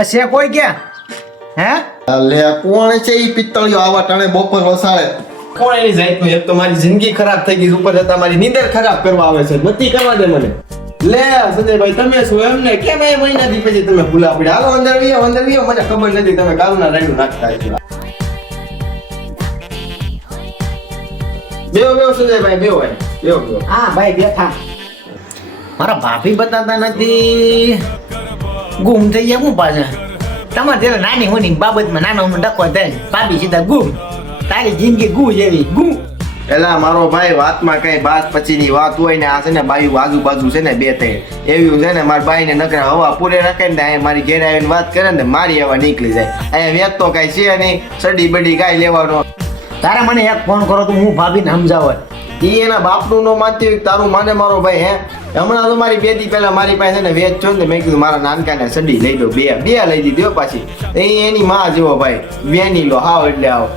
એ છે કોઈ ક્યાં હે લે કોણ છે ઈ પિત્તળિયો આવા ટાણે બપોર વસાડે? કોણ એની જાતનું? એક તો મારી જિંદગી ખરાબ થઈ ગઈ છે, ઉપર જતા મારી નીંદર ખરાબ કરવા આવે છે. નથી કરવા દે મને. લે સંજયભાઈ તમે શું એમ ને કેમ એ મહિનાથી પછી તમે ભૂલા પડ્યા? હાલો અંદર વિયો મને ખબર નથી તમે કારુના રાયડું નાખતા છો. બેવો સંજયભાઈ બેવો. હા ભાઈ બેઠા. મારા ભાભી બતાતા નથી, ગુમ થઈ ગયા હું પાછા. તમારે જરા નાની હોની બાબતમાં નાનો મોટો ડખો થાય, ભાભી સીધા ગુમ. તારી જિંદગી ગુ જેવી ગુ. એલા મારો ભાઈ વાતમાં કઈ બાત પછીની વાત હોય ને આ છે ને બાયું આજુબાજુ છે ને બે ત્રણ એવું છે ને મારી બાઈ ને નકરા હવા પૂરે રાખે ને મારી ઘેર આવીને વાત કરે ને મારી હવા નીકળી જાય. અહીંયા વેત તો કઈ છે નહીં, સડી બડી કાંઈ લેવાનો. તારે મને એક ફોન કરો તો હું ભાભીને સમજાવત. ઈ એના બાપનું નો માનતી હોય તારું માને મારો ભાઈ હે? હમણાં તો મારી બે દી પહેલા મારી પાસે ને વેચ છો ને મેં કીધું મારા નાનકાને સડી લઈ દો, બે લઈ દીધી પાછી. એની માં જેવો ભાઈ વેની લો હાવ એટલે આવો.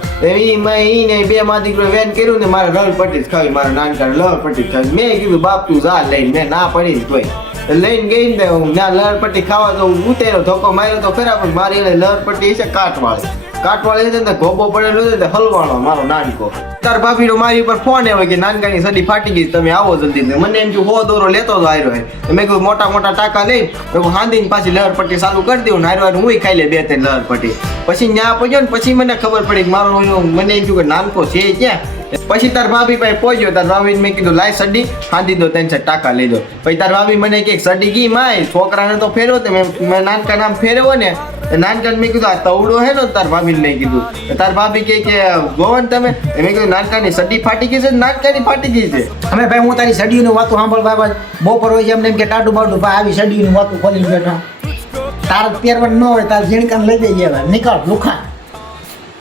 ઈ ને બે માં દીકરો વેન કર્યું ને મારે રળ પટ્ટી જ ખાવી, મારા નાનકાને લળ પટ્ટી જ ખાવી. મેં કીધું બાપ તું જા લઈને, મેં ના પડી તોય લઈને ગઈ ને હું ના લળ પટ્ટી ખાવા તો ઉતેરો ધોકો માર્યો તો ખરા, પણ મારી એને લળ પટ્ટી છે કાટવાળી છે ને ગોબો પડેલો છે ને હલવાનો મારો નાનકો. તાર ભાભી નો મારી ઉપર ફોન આવે કે નાનકાની સડી ફાટી ગઈ તમે આવો જલ્દી. મને એમ હો દોરો લેતો તો હાર્યો હે. મેં કીધું મોટા ટાંકા લઈને હાંધીને પાછી લહર પટ્ટી ચાલુ કરી દઉં ને હારવાર હું ખાઈ લે બે ત્રણ લહર પટ્ટી. પછી ન્યા પહોંચ્યો ને પછી મને ખબર પડી કે મારો મને એમ થયું કે નાનકો છે ક્યાં. પછી તાર ભાભી પાસે પહોંચ્યો, તાર ભાભીને મેં કીધું લાય સડી હાંધી દો, 3-4 ટાંકા લઈ દો. પછી તાર ભાભી મને કે સડી ગઈ માય છોકરાને તો ફેરવો તે મેં નાનકા નામ ફેરવો ને નાનકાને મેં કીધું આ તવડો હે ને તાર ભાભીને મેં કીધું. તાર ભાભી કે ગોવન તમે મેં કીધું નાનકાની સડી ફાટી ગઈ છે, નાનકાની ફાટી ગઈ છે. અમે ભાઈ હું તારી સડીઓની વાતો સાંભળ બાબા બપોર હોય છે એમને એમ કે ટાટું બાટું ભાઈ આવી સડીઓની વાતો ખોલી બેઠા. તાર પહેરવાનું ન હોય તાર ઝીણકાને લઈ જઈએ નીકળ લુખા.